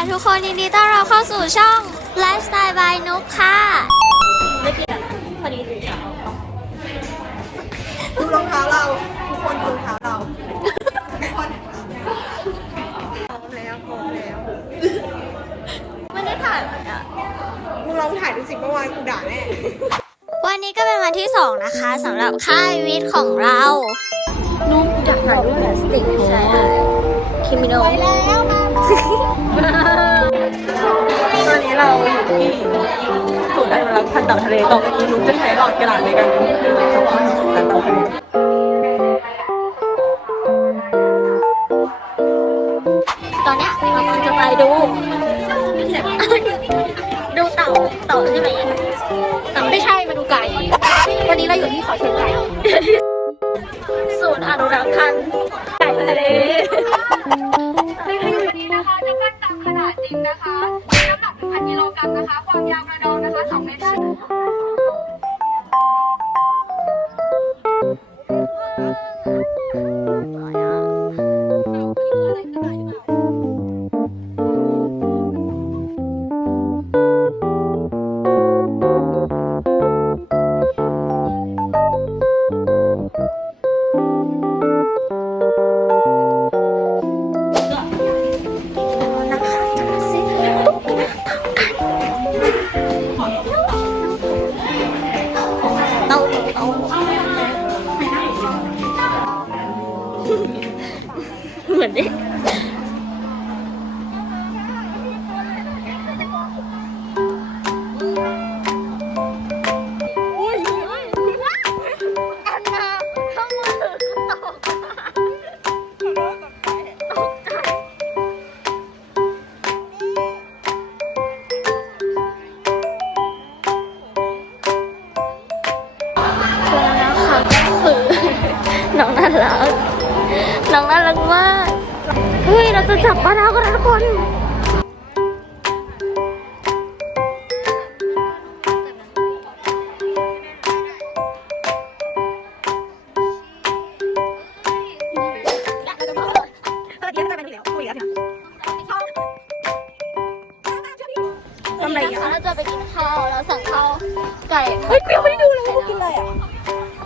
ค่ะทุกคนยินดีต้อนรับเข้าสู่ช่อง Lifestyle by นุกค่ะดูรองเท้าเรา ทุกคนดูรองเท้าเราทุกคนพร้อมแล้วพร้อมแล้วไม่ได้ถ่ายเลยอะมึงลองถ่ายดูสิเมื่อวานกูด่าแน่วันนี้ก็เป็นวันที่2นะคะสำหรับค่ายวิทย์ของเรานุ่มอยากถ่ายรูปแบบสติกใช่คิมิโนไปแล้วมา ตอนนี้เราอยู่ที่ศูนย์อนุรักษ์พันธุ์เต่าทะเลต่อไปนี้นุ๊กจะใช้หลอดกระดาษในการดูสภาพของสัตว์เต่าทะเลตอนนี้เรากำลังจะไปดู ดูเต่าเต่าใช่ไหมเต่าไม่ใช่มาดูไก่ วันนี้เราอยู่ที่ขอเชิญไก่ ศูนย์อนุรักษ์พันธุ์ไก่ทะเล เต่ ด็กแล้วนะคะก็คือน้องน่ารัก น้องน่ารัก จะจับปลาดาวกันนะทุกคนทำไรอะเราจะไปกินข้าวแล้วสั่งข้าวไก่เฮ้ยกูยังไม่ได้ดูเลยว่ากูกินอะไรอะ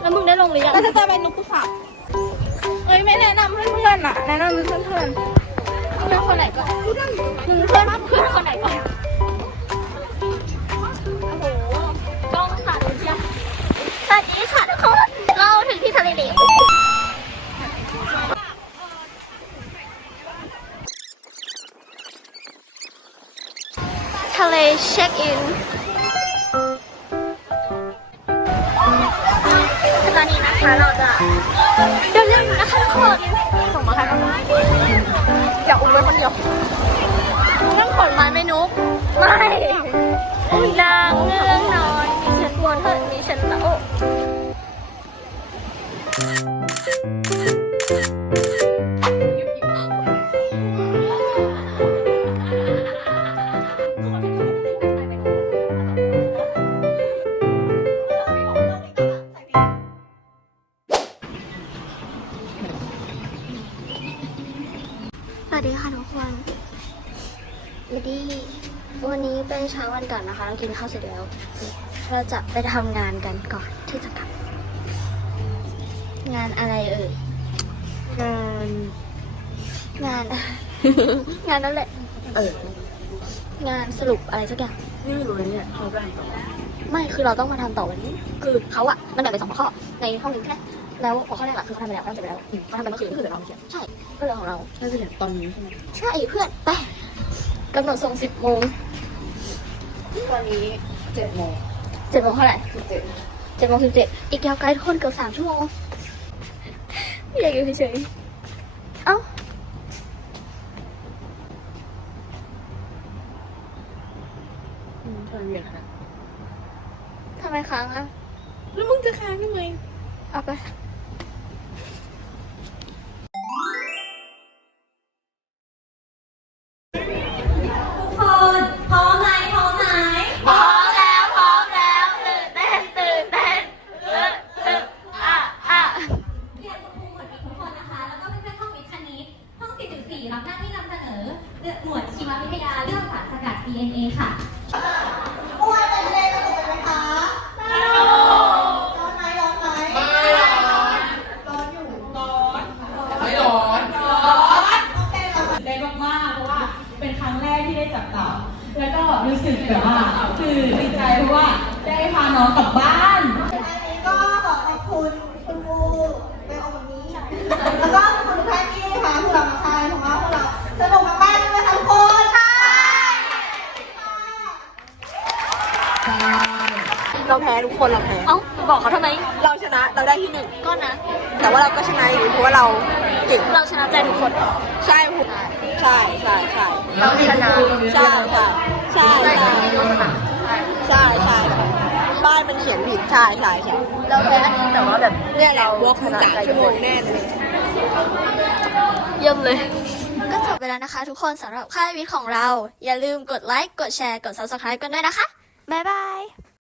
แล้วมึงได้ลงหรือยังเราจะเจอเป็นนุ๊กกูฝากเอ้ยไม่แนะนำเพื่อนๆอะ แนะนำเพื่อน เพื่อนคนไหนก่อนมึงเพื่อนเพื่อนคนไหนก่อนโอ้โหกล้องสั่นเชียวสวัสดีค่ะทุกคนเราถึงที่ทะเลเหลวทะเลเช็คอิน อนนี้นะคะเราจะเดินเล่นนะคะทุกคนส่งมาให้กันอย่าอุ้มไว้คนเดียวต้องขนไม้ไม่นุกไม่นางเงื สวัสดีค่ะทุกคนวันนี้ วันนี้เป็นเช้าวันก่อนนะคะ เรากินข้าวเสร็จแล้ว เราจะไปทำงานกันก่อนที่จะกลับ งานอะไรเอ่ย งาน งาน งานนั่นแหละ เออ งานสรุปอะไรสักอย่างนี่ไม่รู้เลยเนี่ยเขาแบ่งต่อไม่ คือเราต้องมาทำต่อวันนี้ คือเขาอะมันแบ่งเป็นสองข้อ ในห้องนี้แค่ แล้วหัวข้อแรกอะคือเขาทำไปแล้วเขาทำเสร็จไปแล้วเขาทำไปเมื่อคืนก็คือเดี๋ยวเราเขียนใช่ก็เรื่องของเราน่าจะเขียนตอนนี้ใช่ไหมใช่เพื่อนไปกำหนดส่งสิบโมงตอนนี้เจ็ดโมงเจ็ดโมงเท่าไหร่สิบเจ็ดเจ็ดโมงสิบเจ็ดอีกยาวไกลทุกคนเกือบสามชั่วโมงไม่อยากอยู่เฉยๆเอ้าอืมตอนเรียนนะทำไมค้างอะแล้วมึงจะค้างยังไง เอาไปพร้อมแล้วพร้อมแล้วตื่นเต้นตื่นเต้นเออเอออะอะเรียนคุณครูหมวดวิทย์ทุกคนนะคะ แล้วก็เพื่อนๆห้องวิทย์คณิตห้อง4.4รับหน้าที่นำเสนอหมวดชีววิทยาเรื่องสารสกัด DNA ค่ะ ได้มากๆเพราะว่าเป็นครั้งแรกที่ได้จับเต่า แล้วก็รู้ สึกแบบว่า คือดีใจเพราะว่าได้พาน้องกลับบ้านอันนี้ก็ขอขอบคุณคุณครูเป็นองค์แบบนี้ แล้วก็ขอบคุณทุกท่านที่พาพวกเรามาคายของเราพวกเราสนุกมากๆใช่ไหมคะทุกคนใช่ เราแพ้ทุกคนเราแพ้ เอ้าบอกเขาทำไม เราชนะเราได้ที่หนึ่งก็นะ แต่ว่าเราก็ชนะอยู่เพราะว่าเราเก่งเราชนะใจทุกคน ใช่ใช่ใช่ใช่เราชนะใช่ใช่ใช่ใช่ใช่ใช่บ้านมันเขียนผิดใช่ใช่ใช่เราแพ้อันนี้แต่ว่าแบบเนี่ยแหละวอล์กมันสามชั่วโมงแน่เลยเยี่ยมเลยก็จบไปแล้วนะคะทุกคนสำหรับค่ายวิทย์ของเรา อย่าลืมกดไลค์ กดแชร์ กด subscribe กันด้วยนะคะ บ๊ายบาย